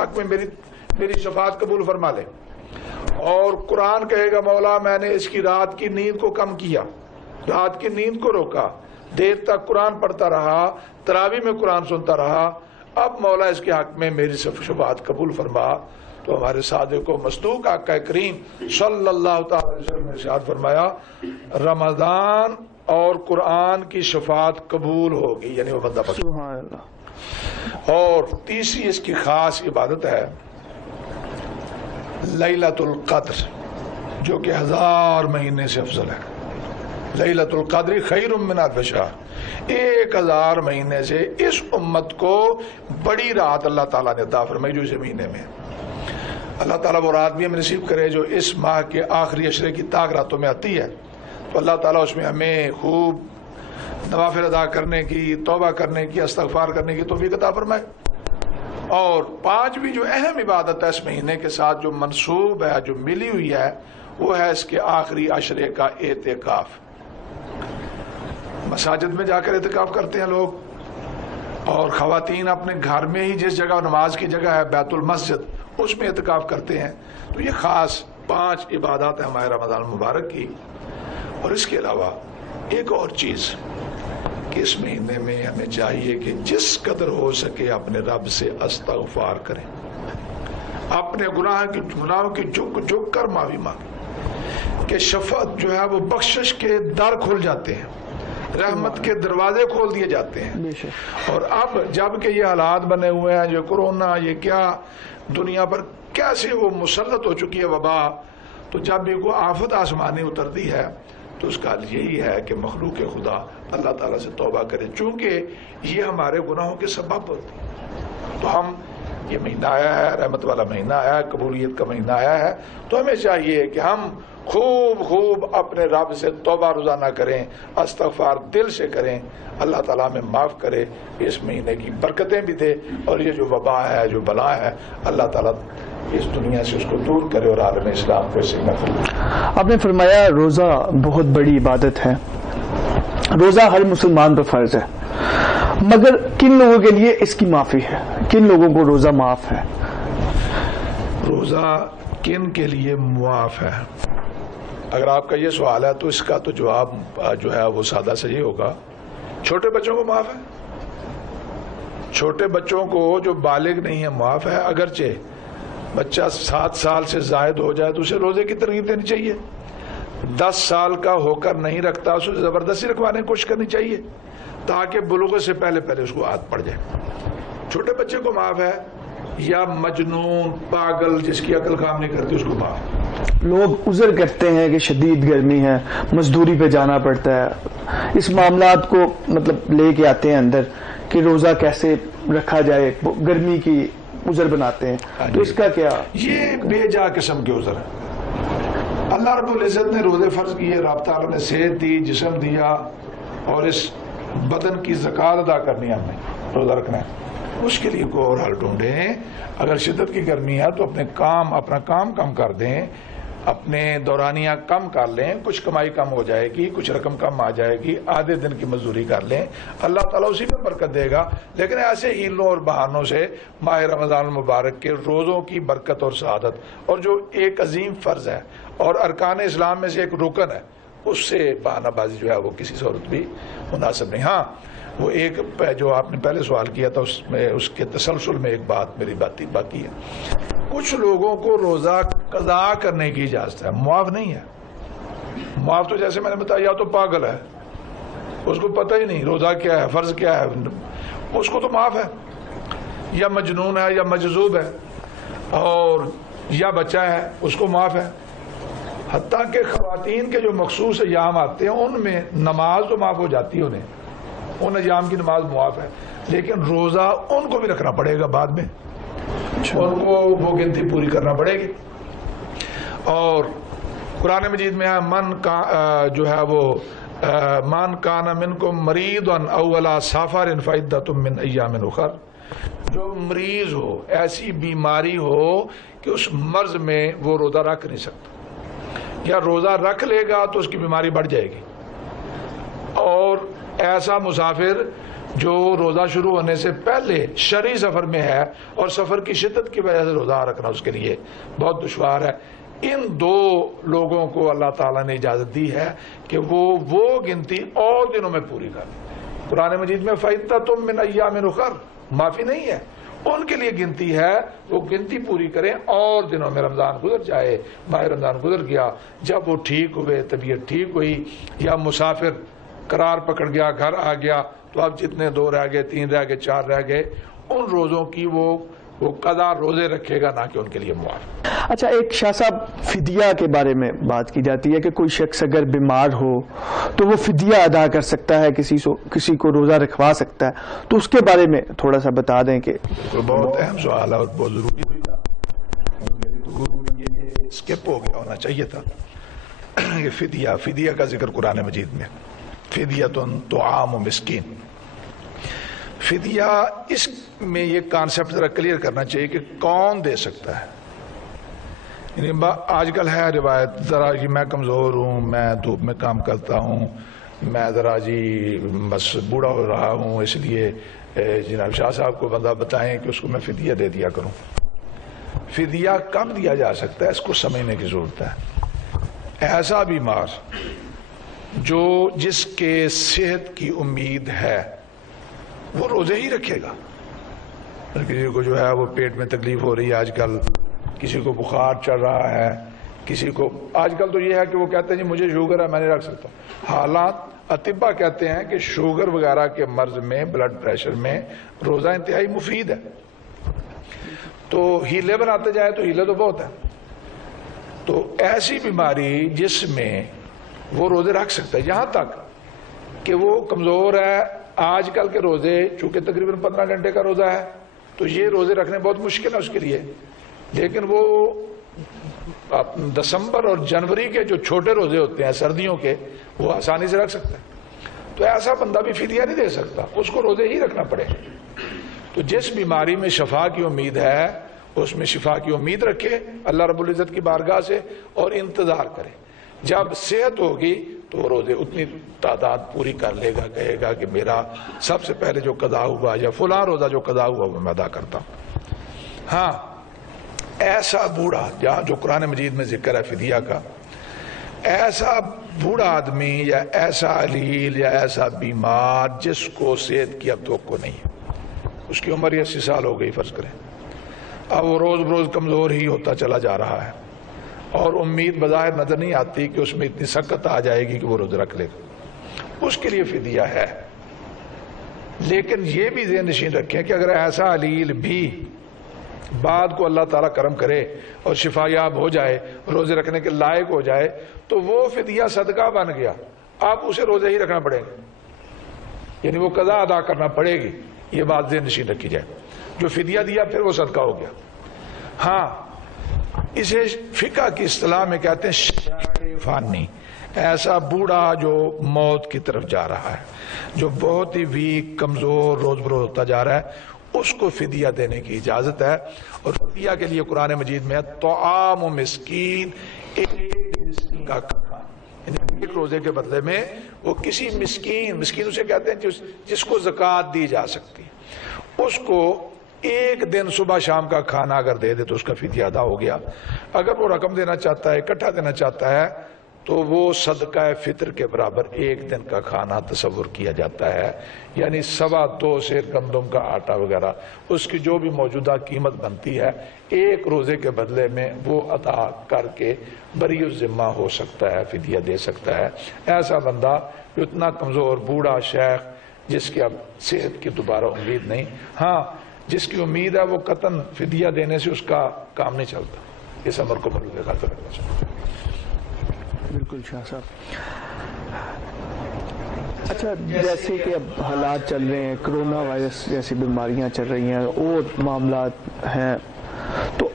حق میں میری شفاعت قبول فرما لے. اور قرآن کہے گا مولا میں نے اس کی رات کی نیند کو کم کیا, رات کی نیند کو روکا, دیر تک قرآن پڑھتا رہا, تراویح میں قرآن سنتا رہا, اب مولا اس کے حق میں میری شفاعت قبول فرما. تو ہمارے صادق و مصدوق آقا کریم صلی اللہ تعالی علیہ وسلم نے ارشاد فرمایا رمضان اور قرآن کی شفاعت قبول ہوگی, یعنی وہ بندہ بچ. سبحان اللہ. اور تیسری اس کی خاص عبادت ہے لیلۃ القدر, جو کہ 1000 مہینے سے افضل ہے. لیلۃ القدر خیر من الف شہر, 1000 مہینے سے اس امت کو بڑی رات اللہ تعالیٰ نے عطا فرمائی جو اس مہینے میں. اللہ تعالیٰ وہ رات بھی ہمیں نصیب کرے جو اس ماہ کے آخری عشرے کی طاق راتوں میں آتی ہے. تو اللہ تعالیٰ اس میں ہمیں خوب نوافل ادا کرنے کی, توبہ کرنے کی, استغفار کرنے کی توفیق عطا فرمائے. اور 5ویں جو اہم عبادت ہے اس مہینے کے ساتھ جو منسوب ہے, جو ملی ہوئی ہے, وہ ہے اس کے آخری عشرے کا اعتکاف. مساجد میں جا کر اعتکاف کرتے ہیں لوگ, اور خواتین اپنے گھر میں ہی جس جگہ نماز کی جگہ ہے بیت المسجد اس میں اعتکاف کرتے ہیں. تو یہ خاص 5 عبادات ہیں ماہ رمضان المبارک کی. اور اس کے علاوہ ایک اور چیز کہ اس مہینے میں ہمیں چاہیے کہ جس قدر ہو سکے اپنے رب سے استغفار کریں, اپنے گناہوں کی جھک کر معافی مانگیں کہ شفاعت جو ہے وہ بخشش کے در کھل جاتے ہیں, رحمت کے دروازے کھول دیے جاتے ہیں. اور اب جب کہ یہ حالات بنے ہوئے ہیں, جو کورونا, یہ کیا دنیا پر کیسے وہ مسلط ہو چکی ہے وبا, تو جب بھی کوئی آفت آسمانی اترتی ہے تو اس کا یہی ہے کہ مخلوق خدا اللہ تعالیٰ سے توبہ کرے, چونکہ یہ ہمارے گناہوں کے سبب ہوتی ہے. تو ہم یہ مہینہ آیا ہے, رحمت والا مہینہ آیا ہے, قبولیت کا مہینہ آیا ہے, تو ہمیں چاہیے کہ ہم خوب اپنے رب سے توبہ روزانہ کریں, استغفار دل سے کریں. اللہ تعالیٰ ہمیں معاف کرے, اس مہینے کی برکتیں بھی دے, اور یہ جو وبا ہے, جو بلا ہے, اللہ تعالیٰ اس دنیا سے اس کو دور کرے اور عالم اسلام کو اسے محفوظ. آپ نے فرمایا روزہ بہت بڑی عبادت ہے, روزہ ہر مسلمان پر فرض ہے, مگر کن لوگوں کے لیے اس کی معافی ہے, کن لوگوں کو روزہ معاف ہے؟ روزہ کن کے لیے معاف ہے؟ اگر آپ کا یہ سوال ہے تو اس کا تو جواب جو ہے وہ سادہ سے یہ ہوگا, چھوٹے بچوں کو معاف ہے. چھوٹے بچوں کو جو بالغ نہیں ہے معاف ہے. اگرچہ بچہ 7 سال سے زائد ہو جائے تو اسے روزے کی ترغیب دینی چاہیے. 10 سال کا ہو کر نہیں رکھتا اسے زبردستی رکھوانے کی کوشش کرنی چاہیے تاکہ بلوغ سے پہلے اس کو عادت پڑ جائے. چھوٹے بچے کو معاف ہے, یا مجنون پاگل جس کی عقل کام نہیں کرتی اس کو معاف. لوگ عذر کرتے ہیں کہ شدید گرمی ہے, مزدوری پہ جانا پڑتا ہے, اس معاملات کو مطلب لے کے آتے ہیں اندر کہ روزہ کیسے رکھا جائے, گرمی کی عذر بناتے ہیں. تو اس کا کیا؟ یہ بے جا قسم کے عذر ہے. اللہ رب العزت نے روزے فرض کیے, رب تعالیٰ نے صحت دی, جسم دیا, اور اس بدن کی زکات ادا کرنی ہے, ہم نے روزہ رکھنا ہے. اس کے لیے کوئی اور حل ڈھونڈیں. اگر شدت کی گرمی ہے تو اپنا کام کم کر دیں, اپنے دورانیہ کم کر لیں, کچھ کمائی کم ہو جائے گی, کچھ رقم کم آ جائے گی, آدھے دن کی مزدوری کر لیں, اللہ تعالیٰ اسی میں برکت دے گا. لیکن ایسے ہیلوں اور بہانوں سے ماہ رمضان المبارک کے روزوں کی برکت اور سعادت, اور جو ایک عظیم فرض ہے اور ارکان اسلام میں سے ایک رکن ہے, اس سے بہانہ بازی جو ہے وہ کسی صورت بھی مناسب نہیں. ہاں وہ ایک جو آپ نے پہلے سوال کیا تھا اس میں, اس کے تسلسل میں ایک بات میری باقی ہے. کچھ لوگوں کو روزہ قضا کرنے کی اجازت ہے, معاف نہیں ہے. معاف تو جیسے میں نے بتایا, یا تو پاگل ہے, اس کو پتہ ہی نہیں روزہ کیا ہے, فرض کیا ہے, اس کو تو معاف ہے, یا مجنون ہے, یا مجذوب ہے, اور یا بچہ ہے, اس کو معاف ہے. حتیٰ کہ خواتین کے جو مخصوص ایام آتے ہیں ان میں نماز تو معاف ہو جاتی ہے, ان ایام کی نماز معاف ہے, لیکن روزہ ان کو بھی رکھنا پڑے گا بعد میں, ان کو وہ گنتی پوری کرنا پڑے گی. اور قرآن مجید میں ہے من کان منکم مریضا او علی سفر فعدۃ من ایام اخر. جو مریض ہو, ایسی بیماری ہو کہ اس مرض میں وہ روزہ رکھ نہیں سکتا, یا روزہ رکھ لے گا تو اس کی بیماری بڑھ جائے گی. اور ایسا مسافر جو روزہ شروع ہونے سے پہلے شرعی سفر میں ہے اور سفر کی شدت کی وجہ سے روزہ رکھنا اس کے لیے بہت دشوار ہے، ان دو لوگوں کو اللہ تعالیٰ نے اجازت دی ہے کہ وہ گنتی اور دنوں میں پوری کر دیں۔ قرآن مجید میں فَعِدَّةٌ مِّنْ أَيَّامٍ أُخَرَ معافی نہیں ہے، ان کے لیے گنتی ہے، وہ گنتی پوری کریں اور دنوں میں رمضان گزر جائے، ماہ رمضان گزر گیا، جب وہ ٹھیک ہوئے، طبیعت ٹھیک ہوئی، یا مسافر قرار پکڑ گیا، گھر آ گیا، تو اب جتنے 2 رہ گئے، 3 رہ گئے، 4 رہ گئے، ان روزوں کی وہ قضا روزے رکھے گا، نہ کہ ان کے لیے معاف۔ اچھا، ایک شاہ صاحب فدیہ کے بارے میں بات کی جاتی ہے کہ کوئی شخص اگر بیمار ہو تو وہ فدیہ ادا کر سکتا ہے، کسی کو روزہ رکھوا سکتا ہے، تو اس کے بارے میں تھوڑا سا بتا دیں کہ بہت اہم سوال ہے اور بہت ضروری تھا، اسکپ ہو گیا ہونا چاہیے تھا۔ یہ فدیہ کا ذکر قرآن مجید میں، فدیۃ طعام مسکین۔ فدیہ، اس میں یہ کانسیپٹ ذرا کلیئر کرنا چاہیے کہ کون دے سکتا ہے۔ یعنی آج کل ہے روایت، ذرا جی میں کمزور ہوں، میں دھوپ میں کام کرتا ہوں، میں ذرا جی بس بوڑھا ہو رہا ہوں، اس لیے جناب شاہ صاحب کو بندہ بتائیں کہ اس کو میں فدیہ دے دیا کروں۔ فدیہ کب دیا جا سکتا ہے، اس کو سمجھنے کی ضرورت ہے۔ ایسا بیمار جس کے صحت کی امید ہے وہ روزے ہی رکھے گا۔ کسی کو جو ہے وہ پیٹ میں تکلیف ہو رہی ہے آج کل، کسی کو بخار چڑھ رہا ہے، کسی کو آج کل تو یہ ہے کہ وہ کہتے ہیں جی مجھے شوگر ہے، میں نہیں رکھ سکتا۔ حالات اطباء کہتے ہیں کہ شوگر وغیرہ کے مرض میں، بلڈ پریشر میں روزہ انتہائی مفید ہے۔ تو ہیلے بناتے جائے تو ہیلے تو بہت ہے۔ تو ایسی بیماری جس میں وہ روزے رکھ سکتا ہے، یہاں تک کہ وہ کمزور ہے۔ آج کل کے روزے چونکہ تقریباً 15 گھنٹے کا روزہ ہے، تو یہ روزے رکھنے بہت مشکل ہے اس کے لیے، لیکن وہ دسمبر اور جنوری کے جو چھوٹے روزے ہوتے ہیں سردیوں کے، وہ آسانی سے رکھ سکتا ہے۔ تو ایسا بندہ بھی فدیہ نہیں دے سکتا، اس کو روزے ہی رکھنا پڑے۔ تو جس بیماری میں شفا کی امید ہے، اس میں شفا کی امید رکھے اللہ رب العزت کی بارگاہ سے، اور انتظار کرے۔ جب صحت ہوگی تو روزے اتنی تعداد پوری کر لے گا، کہے گا کہ میرا سب سے پہلے جو قضا ہوا یا فلاں روزہ جو قضا ہوا وہ میں ادا کرتا ہوں۔ ہاں، ایسا بوڑھا، جہاں جو قرآن مجید میں ذکر ہے فدیہ کا، ایسا بوڑھا آدمی یا ایسا علیل یا ایسا بیمار جس کو صحت کی اب توقع نہیں ہے، اس کی عمر 80 سال ہو گئی فرض کریں، اب وہ روز بروز کمزور ہی ہوتا چلا جا رہا ہے، اور امید بظاہر نظر نہیں آتی کہ اس میں اتنی سکت آ جائے گی کہ وہ روزہ رکھ لے گا، اس کے لیے فدیہ ہے۔ لیکن یہ بھی ذہن نشین رکھیں کہ اگر ایسا علیل بھی بعد کو اللہ تعالیٰ کرم کرے اور شفا یاب ہو جائے، روزے رکھنے کے لائق ہو جائے، تو وہ فدیہ صدقہ بن گیا، آپ اسے روزے ہی رکھنا پڑے گا، یعنی وہ قضا ادا کرنا پڑے گی۔ یہ بات ذہن نشین رکھی جائے، جو فدیہ دیا پھر وہ صدقہ ہو گیا۔ ہاں، اسے فقہ کی اصطلاح میں کہتے ہیں شیخ فانی، ایسا بوڑھا جو موت کی طرف جا رہا ہے، جو بہت ہی ویک، کمزور، روز بروز ہوتا جا رہا ہے، اس کو فدیہ دینے کی اجازت ہے۔ اور فدیہ کے لیے قرآن مجید میں طعام مسکین، ایک مسکین کا کھانا، ایک روزے کے بدلے میں وہ کسی مسکین اسے کہتے ہیں جس کو زکوٰۃ دی جا سکتی، اس کو ایک دن صبح شام کا کھانا اگر دے دے تو اس کا فدیہ ادا ہو گیا۔ اگر وہ رقم دینا چاہتا ہے، اکٹھا دینا چاہتا ہے، تو وہ صدقہ فطر کے برابر ایک دن کا کھانا تصور کیا جاتا ہے، یعنی 2.25 سیر گندم کا آٹا وغیرہ، اس کی جو بھی موجودہ قیمت بنتی ہے، ایک روزے کے بدلے میں وہ عطا کر کے بری الذمہ ہو سکتا ہے، فدیہ دے سکتا ہے۔ ایسا بندہ جو اتنا کمزور بوڑھا شیخ جس کی اب صحت کی دوبارہ امید نہیں، ہاں جس کی امید ہے، وہ قطعاً فدیہ دینے سے اس کا کام نہیں چلتا، اس امر کو بدلے خاطر رکھنا چاہیے۔ بالکل شاہ صاحب۔ اچھا، جیسے کہ اب حالات چل رہے ہیں، کرونا وائرس جیسی بیماریاں چل رہی ہیں اور معاملات ہیں، تو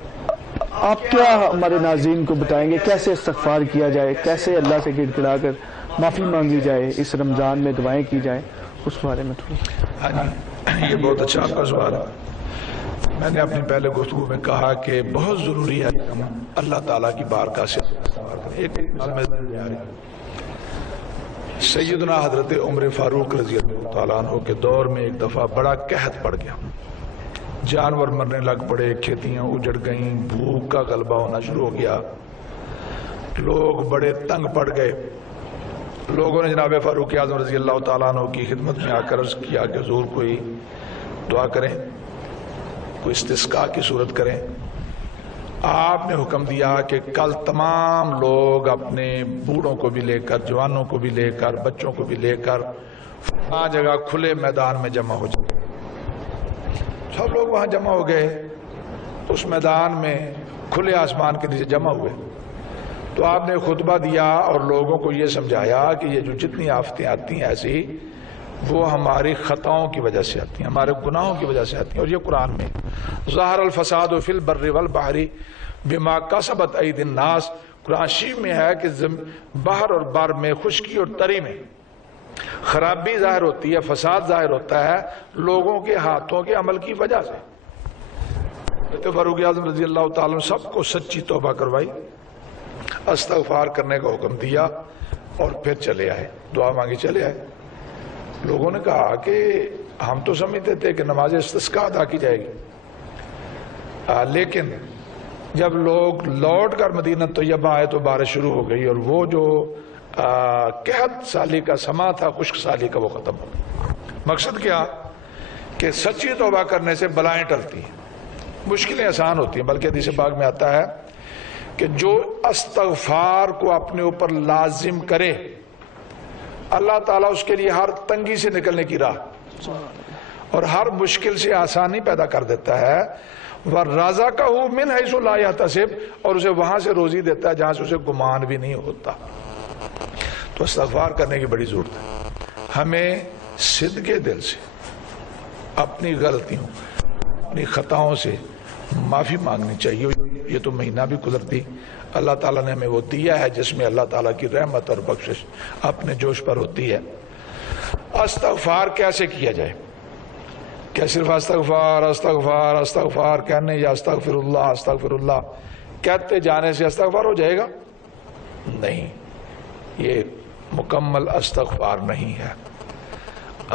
آپ کیا ہمارے ناظرین کو بتائیں گے کیسے استغفار کیا جائے، کیسے اللہ سے گڑ گڑا کر معافی مانگی جائے، اس رمضان میں دعائیں کی جائیں، اس بارے میں تھوڑا؟ یہ بہت اچھا آپ کا سوال ہے۔ میں نے اپنی پہلے گفتگو میں کہا کہ بہت ضروری ہے کہ ہم اللہ تعالیٰ کی بارگاہ سے ایک سیدنا حضرت عمر فاروق رضی اللہ تعالیٰ عنہ کے دور میں ایک دفعہ بڑا قحط پڑ گیا، جانور مرنے لگ پڑے، کھیتیاں اجڑ گئیں، بھوک کا غلبہ ہونا شروع ہو گیا، لوگ بڑے تنگ پڑ گئے۔ لوگوں نے جناب فاروق اعظم رضی اللہ تعالیٰ عنہ کی خدمت میں آ کر عرض کیا کہ حضور کوئی دعا کریں، کوئی استسقاء کی صورت کریں۔ آپ نے حکم دیا کہ کل تمام لوگ اپنے بوڑھوں کو بھی لے کر، جوانوں کو بھی لے کر، بچوں کو بھی لے کر وہاں جگہ کھلے میدان میں جمع ہو جائے۔ سب لوگ وہاں جمع ہو گئے، اس میدان میں کھلے آسمان کے نیچے جمع ہوئے۔ تو آپ نے خطبہ دیا اور لوگوں کو یہ سمجھایا کہ یہ جو جتنی آفتیں آتی ہیں ایسی، وہ ہماری خطاؤں کی وجہ سے آتی ہیں، ہمارے گناہوں کی وجہ سے آتی ہیں۔ اور یہ قرآن میں ظاہر الفساد فی البر والبحر بما کسبت ایدی الناس، قرآن شریف میں ہے کہ بحر اور بر میں، خشکی اور تری میں خرابی ظاہر ہوتی ہے، فساد ظاہر ہوتا ہے لوگوں کے ہاتھوں کے عمل کی وجہ سے۔ فاروق اعظم رضی اللہ تعالیٰ نے سب کو سچی توبہ کروائی، استغفار کرنے کا حکم دیا اور پھر چلے آئے، دعا مانگی چلے آئے۔ لوگوں نے کہا کہ ہم تو سمجھتے تھے کہ نماز استسقاء ادا کی جائے گی، لیکن جب لوگ لوٹ کر مدینہ طیبہ آئے تو بارش شروع ہو گئی، اور وہ جو قحط سالی کا سما تھا، خشک سالی کا، وہ ختم ہو گیا۔ مقصد کیا کہ سچی توبہ کرنے سے بلائیں ٹلتی ہیں، مشکلیں آسان ہوتی ہیں۔ بلکہ حدیث پاک میں آتا ہے کہ جو استغفار کو اپنے اوپر لازم کرے، اللہ تعالیٰ اس کے لیے ہر تنگی سے نکلنے کی راہ اور ہر مشکل سے آسانی پیدا کر دیتا ہے۔ وَرَزَقَهُ مِنْ حَيْثُ لَا يَحْتَسِبُ، اور اسے وہاں سے روزی دیتا ہے جہاں سے اسے گمان بھی نہیں ہوتا۔ تو استغفار کرنے کی بڑی ضرورت ہے۔ ہمیں صدقے دل سے اپنی غلطیوں، اپنی خطاؤں سے معافی مانگنی چاہیے۔ یہ تو مہینہ بھی گزرتی، اللہ تعالیٰ نے ہمیں وہ دیا ہے جس میں اللہ تعالیٰ کی رحمت اور بخشش اپنے جوش پر ہوتی ہے۔ استغفار کیسے کیا جائے؟ کیا صرف استغفار استغفار استغفار کہنے یا استغفر اللہ کہتے جانے سے استغفار ہو جائے گا؟ نہیں، یہ مکمل استغفار نہیں ہے۔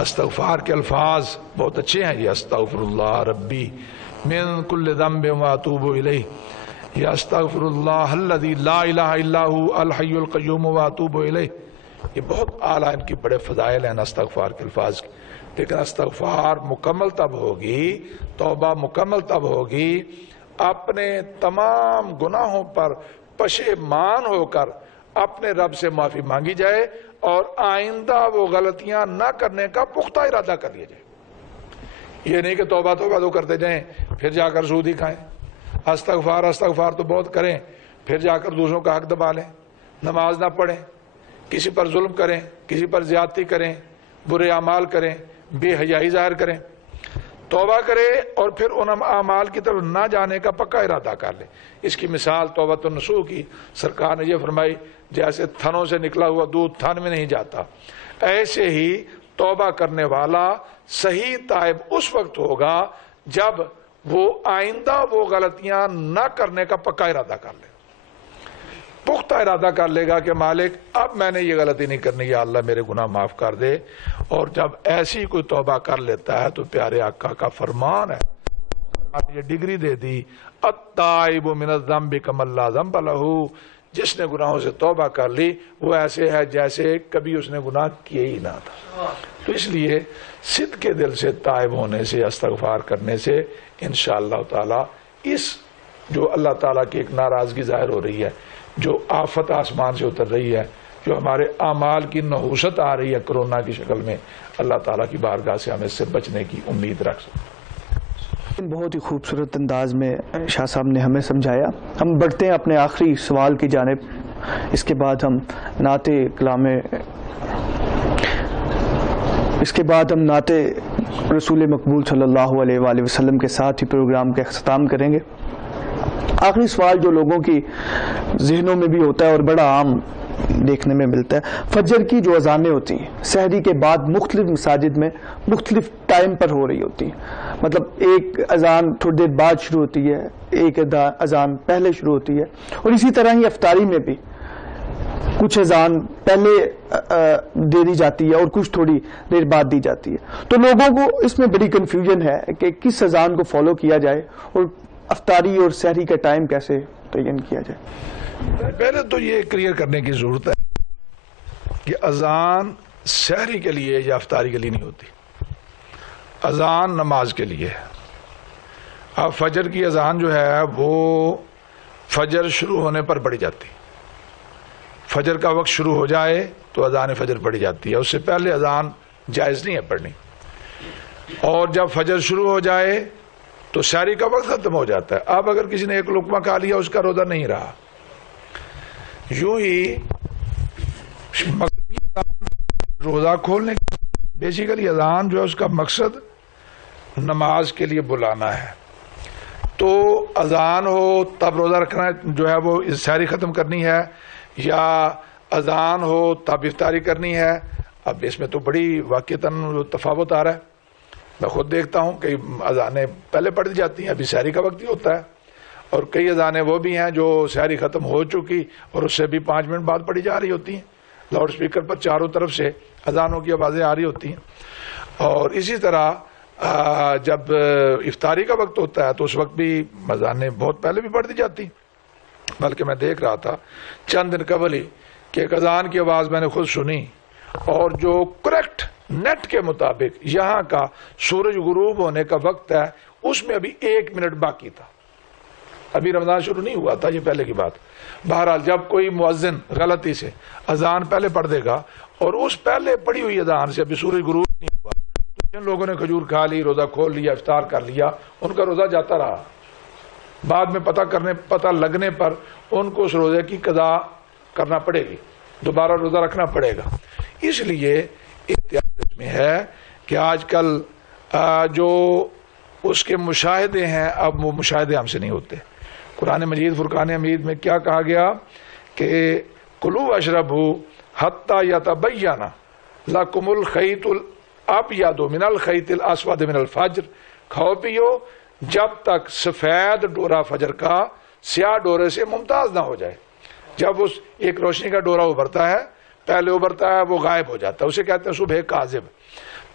استغفار کے الفاظ بہت اچھے ہیں، یہ استغفر اللہ ربی من کل ذنب واتوب الیہ، یا استغفر اللہ الذی لا الہ الا هو الحی القیوم واتوب الیہ۔ یہ بہت اعلیٰ، ان کی بڑے فضائل ہیں استغفار کے الفاظ کی۔ لیکن استغفار مکمل تب ہوگی، توبہ مکمل تب ہوگی اپنے تمام گناہوں پر پشیمان ہو کر اپنے رب سے معافی مانگی جائے اور آئندہ وہ غلطیاں نہ کرنے کا پختہ ارادہ کر لیا جائے۔ یہ نہیں کہ توبہ تو کرتے جائیں پھر جا کر سود ہی کھائیں، استغفار تو بہت کریں پھر جا کر دوسروں کا حق دبا لیں، نماز نہ پڑھیں، کسی پر ظلم کریں، کسی پر زیادتی کریں، برے اعمال کریں، بے حیائی ظاہر کریں۔ توبہ کرے اور پھر ان اعمال کی طرف نہ جانے کا پکا ارادہ کر لے۔ اس کی مثال توبۃ النصوح کی سرکار نے یہ فرمائی، جیسے تھنوں سے نکلا ہوا دودھ تھن میں نہیں جاتا، ایسے ہی توبہ کرنے والا صحیح تائب اس وقت ہوگا جب وہ آئندہ وہ غلطیاں نہ کرنے کا پکا ارادہ کر لے، پختہ ارادہ کر لے گا کہ مالک اب میں نے یہ غلطی نہیں کرنی، یا اللہ میرے گناہ معاف کر دے۔ اور جب ایسی کوئی توبہ کر لیتا ہے تو پیارے آقا کا فرمان ہے، یہ ڈگری دے دی، التائب من الذنب کمن لا ذنب لہ، جس نے گناہوں سے توبہ کر لی وہ ایسے ہے جیسے کبھی اس نے گناہ کیے ہی نہ تھا۔ تو اس لیے صدق کے دل سے تائب ہونے سے، استغفار کرنے سے انشاءاللہ تعالی اس جو اللہ تعالیٰ کی ایک ناراضگی ظاہر ہو رہی ہے، جو آفت آسمان سے اتر رہی ہے، جو ہمارے اعمال کی نحوست آ رہی ہے کرونا کی شکل میں، اللہ تعالیٰ کی بارگاہ سے ہمیں اس سے بچنے کی امید رکھ سکتے ہیں۔ بہت ہی خوبصورت انداز میں شاہ صاحب نے ہمیں سمجھایا۔ ہم بڑھتے ہیں اپنے آخری سوال کی جانب، اس کے بعد ہم نعت رسول مقبول صلی اللہ علیہ وآلہ وسلم کے ساتھ ہی پروگرام کا اختتام کریں گے۔ آخری سوال جو لوگوں کی ذہنوں میں بھی ہوتا ہے اور بڑا عام دیکھنے میں ملتا ہے، فجر کی جو اذانیں ہوتی ہیں سحری کے بعد مختلف مساجد میں مختلف ٹائم پر ہو رہی ہوتی ہیں، مطلب ایک اذان تھوڑی دیر بعد شروع ہوتی ہے، ایک اذان پہلے شروع ہوتی ہے، اور اسی طرح ہی افطاری میں بھی کچھ اذان پہلے دے دی جاتی ہے اور کچھ تھوڑی دیر بعد دی جاتی ہے، تو لوگوں کو اس میں بڑی کنفیوژن ہے کہ کس اذان کو فالو کیا جائے اور افطاری اور سحری کا ٹائم کیسے تعین کیا جائے۔ پہلے تو یہ کلیئر کرنے کی ضرورت ہے کہ اذان سحری کے لیے یا افطاری کے لیے نہیں ہوتی، اذان نماز کے لیے ہے۔ اب فجر کی اذان جو ہے وہ فجر شروع ہونے پر پڑھی جاتی، فجر کا وقت شروع ہو جائے تو اذان فجر پڑھی جاتی ہے، اس سے پہلے اذان جائز نہیں ہے پڑھنی۔ اور جب فجر شروع ہو جائے تو سحری کا وقت ختم ہو جاتا ہے۔ اب اگر کسی نے ایک لقمہ کھا لیا اس کا روزہ نہیں رہا۔ یوں ہی روزہ کھولنے بیسیکلی اذان جو ہے اس کا مقصد نماز کے لیے بلانا ہے، تو اذان ہو تب روزہ رکھنا جو ہے وہ سحری ختم کرنی ہے، یا اذان ہو تب افطاری کرنی ہے۔ اب اس میں تو بڑی واقعتاً تفاوت آ رہا ہے۔ میں خود دیکھتا ہوں کئی اذانیں پہلے پڑھ دی جاتی ہیں، ابھی سحری کا وقت ہی ہوتا ہے، اور کئی اذانیں وہ بھی ہیں جو سحری ختم ہو چکی اور اس سے بھی 5 منٹ بعد پڑھی جا رہی ہوتی ہیں، لاؤڈ سپیکر پر چاروں طرف سے اذانوں کی آوازیں آ رہی ہوتی ہیں۔ اور اسی طرح جب افطاری کا وقت ہوتا ہے تو اس وقت بھی اذانیں بہت پہلے بھی پڑھ دی جاتی، بلکہ میں دیکھ رہا تھا چند دن قبل ہی کہ ایک اذان کی آواز میں نے خود سنی، اور جو کریکٹ نیٹ کے مطابق یہاں کا سورج غروب ہونے کا وقت ہے اس میں ابھی 1 منٹ باقی تھا، ابھی رمضان شروع نہیں ہوا تھا، یہ پہلے کی بات۔ بہرحال جب کوئی مؤذن غلطی سے اذان پہلے پڑھ دے گا اور اس پہلے پڑھی ہوئی اذان سے ابھی سورج غروب نہیں ہوا، تو جن لوگوں نے کھجور کھا لی، روزہ کھول لیا، افطار کر لیا، ان کا روزہ جاتا رہا۔ بعد میں پتہ لگنے پر ان کو اس روزے کی قضا کرنا پڑے گی، دوبارہ روزہ رکھنا پڑے گا۔ اس لیے احتیاط اس میں ہے کہ آج کل جو اس کے مشاہدے ہیں اب وہ مشاہدے ہم سے نہیں ہوتے۔ قرآن مجید فرقان حمید میں کیا کہا گیا کہ کلوا واشربوا حتی یتبین لکم الخیط الابیض من الخیط الاسود من الفجر، کھاؤ پیو جب تک سفید ڈورا فجر کا سیاہ ڈورے سے ممتاز نہ ہو جائے۔ جب اس ایک روشنی کا ڈورا ابھرتا ہے، پہلے ابھرتا ہے وہ غائب ہو جاتا ہے، اسے کہتے ہیں صبح کاذب،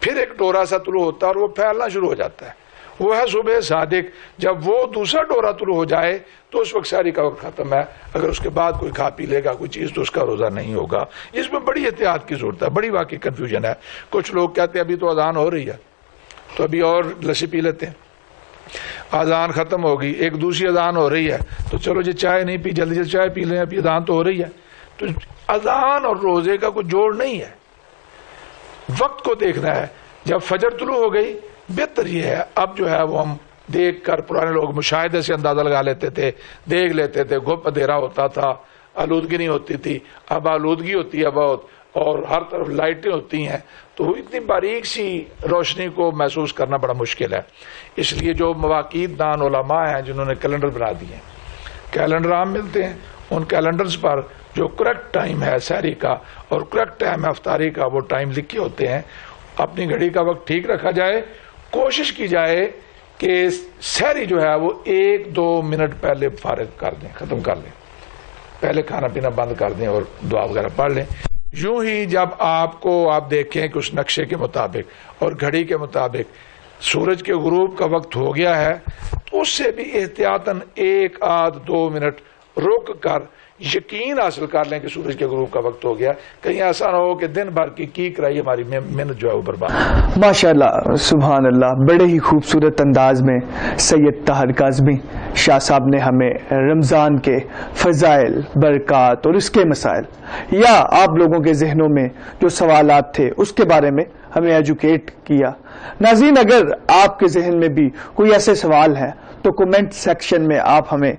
پھر ایک ڈورا سا طلوع ہوتا ہے اور وہ پھیلنا شروع ہو جاتا ہے، وہ ہے صبح صادق۔ جب وہ دوسرا ڈورا طلوع ہو جائے تو اس وقت سحری کا وقت ختم ہے۔ اگر اس کے بعد کوئی کھا پی لے گا کوئی چیز تو اس کا روزہ نہیں ہوگا۔ اس میں بڑی احتیاط کی ضرورت ہے، بڑی واقعی کنفیوژن ہے۔ کچھ لوگ کہتے ہیں ابھی تو اذان ہو رہی ہے تو ابھی اور لسی پی لیتے ہیں، اذان ختم ہوگی، ایک دوسری اذان ہو رہی ہے تو چلو جی چائے نہیں پی، جلدی جلدی چائے پی لیں، ابھی اذان تو ہو رہی ہے۔ تو اذان اور روزے کا کوئی جوڑ نہیں ہے، وقت کو دیکھنا ہے۔ جب فجر طلوع ہو گئی بہتر یہ ہے، اب جو ہے وہ ہم دیکھ کر، پرانے لوگ مشاہدے سے اندازہ لگا لیتے تھے، دیکھ لیتے تھے، گھپ اندھیرا ہوتا تھا، آلودگی نہیں ہوتی تھی، اب آلودگی ہوتی ہے بہت، اور ہر طرف لائٹیں ہوتی ہیں، تو اتنی باریک سی روشنی کو محسوس کرنا بڑا مشکل ہے۔ اس لیے جو مواقیت دان علماء ہیں جنہوں نے کیلنڈر بنا دیے، کیلنڈر عام ملتے ہیں، ان کیلنڈرز پر جو کریکٹ ٹائم ہے سحری کا اور کریکٹ ٹائم ہے افطاری کا وہ ٹائم لکھے ہوتے ہیں۔ اپنی گھڑی کا وقت ٹھیک رکھا جائے، کوشش کی جائے کہ سحری جو ہے وہ 1-2 منٹ پہلے فارغ کر دیں، ختم کر لیں، پہلے کھانا پینا بند کر دیں اور دعا وغیرہ پڑھ لیں۔ یوں ہی جب آپ دیکھیں کہ اس نقشے کے مطابق اور گھڑی کے مطابق سورج کے غروب کا وقت ہو گیا ہے تو اس سے بھی احتیاطاً 1-2 منٹ رک کر یقین حاصل کر لیں کہ سورج کے غروب کا وقت ہو گیا، کہیں ایسا نہ ہو کہ دن بھر کی کرائی ہماری محنت جو ہے وہ برباد۔ ماشاءاللہ، سبحان اللہ، بڑے ہی خوبصورت انداز میں سید طاہر کاظمی شاہ صاحب نے ہمیں رمضان کے فضائل، برکات اور اس کے مسائل، یا آپ لوگوں کے ذہنوں میں جو سوالات تھے اس کے بارے میں ہمیں ایجوکیٹ کیا۔ ناظرین، اگر آپ کے ذہن میں بھی کوئی ایسے سوال ہیں تو کومنٹ سیکشن میں آپ ہمیں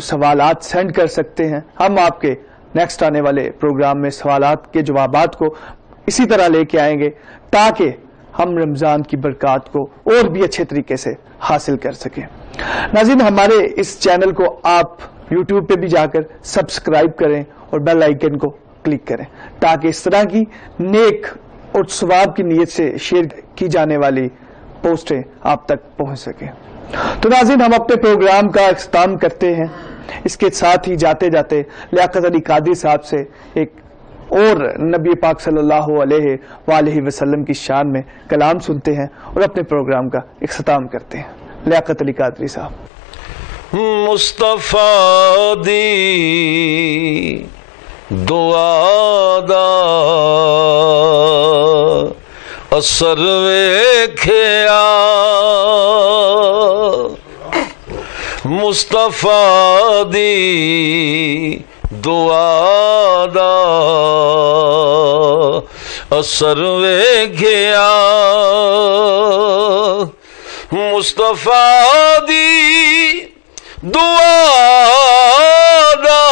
سوالات سینڈ کر سکتے ہیں، ہم آپ کے نیکسٹ آنے والے پروگرام میں سوالات کے جوابات کو اسی طرح لے کے آئیں گے تاکہ ہم رمضان کی برکات کو اور بھی اچھے طریقے سے حاصل کر سکیں۔ ناظرین، ہمارے اس چینل کو آپ یوٹیوب پہ بھی جا کر سبسکرائب کریں اور بیل آئیکن کو کلک کریں تاکہ اس طرح کی نیک اور ثواب کی نیت سے شیئر کی جانے والی پوسٹیں آپ تک پہنچ سکیں۔ تو ناظرین، ہم اپنے پروگرام کا اختتام کرتے ہیں اس کے ساتھ ہی جاتے جاتے لیاقت علی قادری صاحب سے ایک اور نبی پاک صلی اللہ علیہ وآلہ وسلم کی شان میں کلام سنتے ہیں اور اپنے پروگرام کا اختتام کرتے ہیں۔ لیاقت علی قادری صاحب۔ مصطفیٰ دی دعا دا اثر ویکھیا، مصطفیٰ دی دعا دا اثر ویکھیا، مصطفیٰ دی دعا دا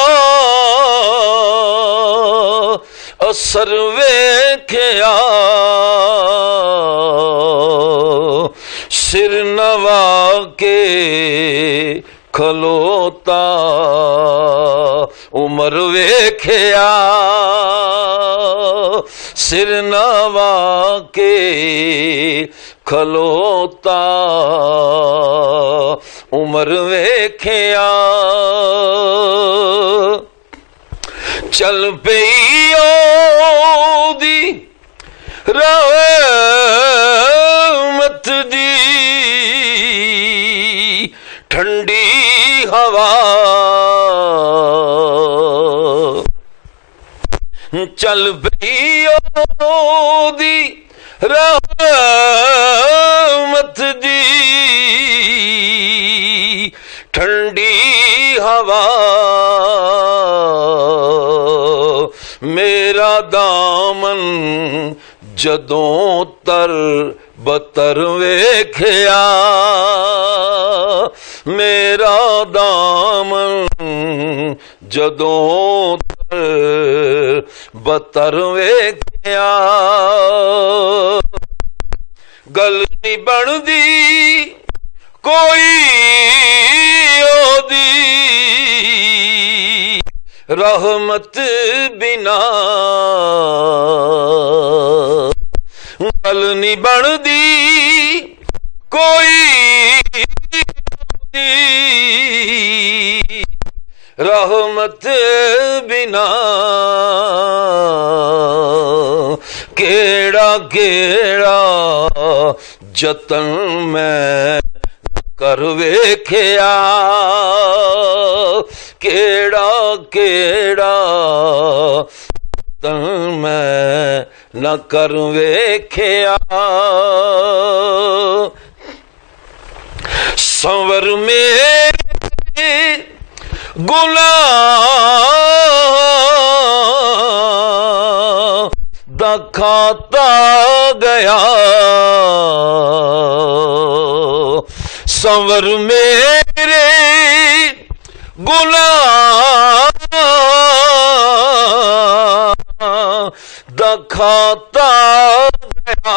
اثر ویکھیا، سر نوا کے کھلوتا عمر ویکھیا، سر نوا کے کھلوتا عمر ویکھیا، چل پئی دی رحمت دی ٹھنڈی ہوا، چل پئی دی رحمت دی ٹھنڈی ہوا، میرا دامن جدوں تر بتر ویکھیا، میرا دامن جدوں تر بتر ویکھیا، گل نہیں بندی کوئی او دی رحمت بنا، گل نہیں بندی کوئی رحمت بنا، کیڑا کیڑا جتن میں کر ویکھیا، کیڑا کیڑا جتن میں نہ کر ویکھیا، سنور میرے گناہ دا کھاتا گیا، سنور میرے گناہ دا کھاتا گیا،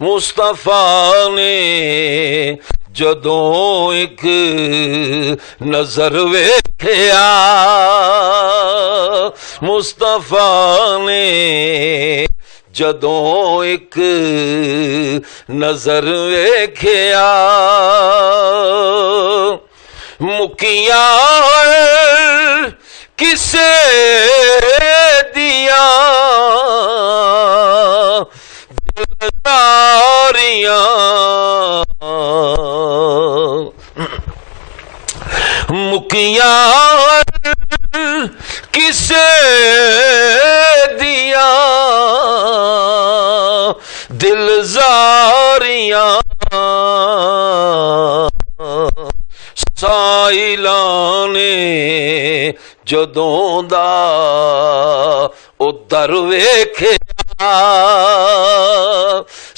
مصطفیٰ نے جدوں ایک نظر ویکھیا، مصطفیٰ نے جدوں ایک نظر ویکھیا، مکیاں کسے دیا دلداریاں، مکیاں کسے دیا دلزاریاں، سائلاں نے جدوں دا او در ویکھیا،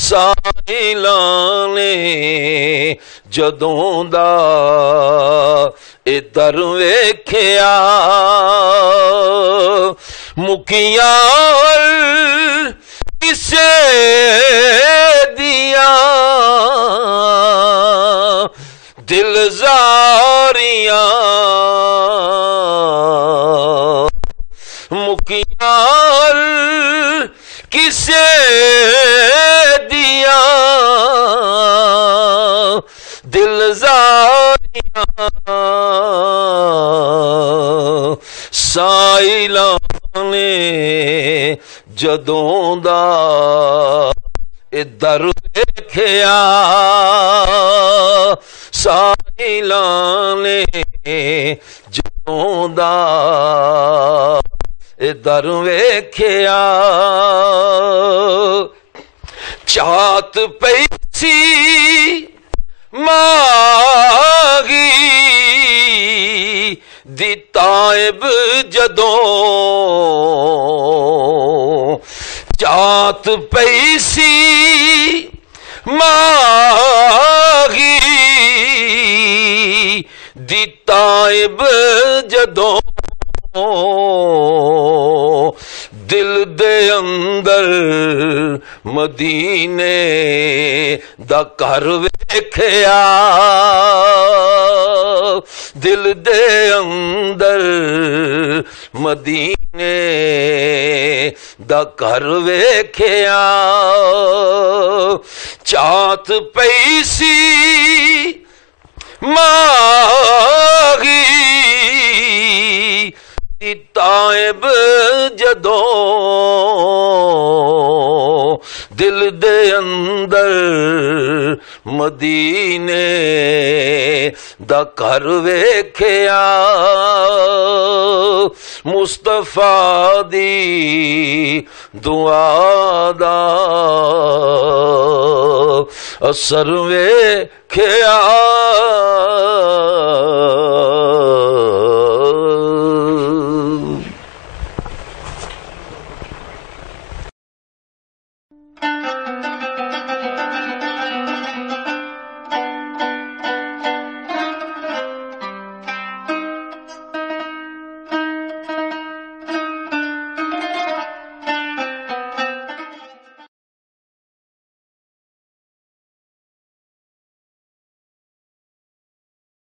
سائلاں نے جدوں دا اے در ویکھیا، مکیاں کسے دیا دلزاریاں، مکیاں کسے دیا دلزاریاں سائلاں نے جدوں دا در ویکھیا سائلاں نے جدوں دا در ویکھیا چاہت پئی سی ماغی دی تائب جدوں چاہت پئی سی ماغی دی تائب جدوں دل دے اندر مدینے دا گھر ویکھیا دل دے اندر مدینے دا گھر ویکھیا چاہت پئی سی ماغی تائب جدوں دل دے اندر مدینے دا گھر ویکھیا مصطفیٰ دی دعا دا اثر ویکھیا